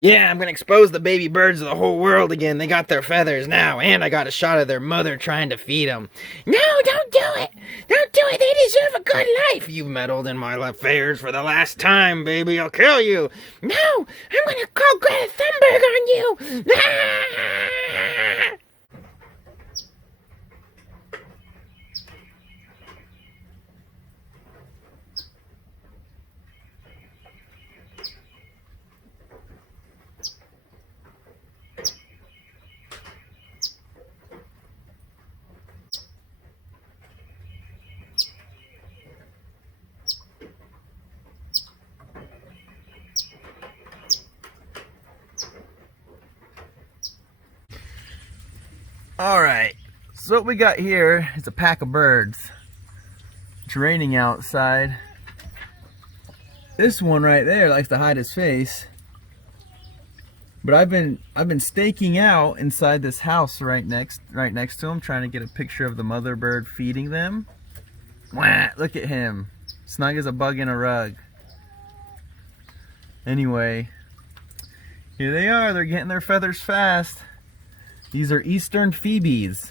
Yeah, I'm gonna expose the baby birds to the whole world again. They got their feathers now, and I got a shot of their mother trying to feed them. No, don't do it! Don't do it! They deserve a good life! You've meddled in my affairs for the last time, baby. I'll kill you! No! I'm gonna call Greta Thunberg on you! Ah! Alright, so what we got here is a pack of birds. It's raining outside. This one right there likes to hide his face. But I've been staking out inside this house right next to him, trying to get a picture of the mother bird feeding them. Wah, look at him. Snug as a bug in a rug. Anyway, here they are. They're getting their feathers fast. These are Eastern Phoebes.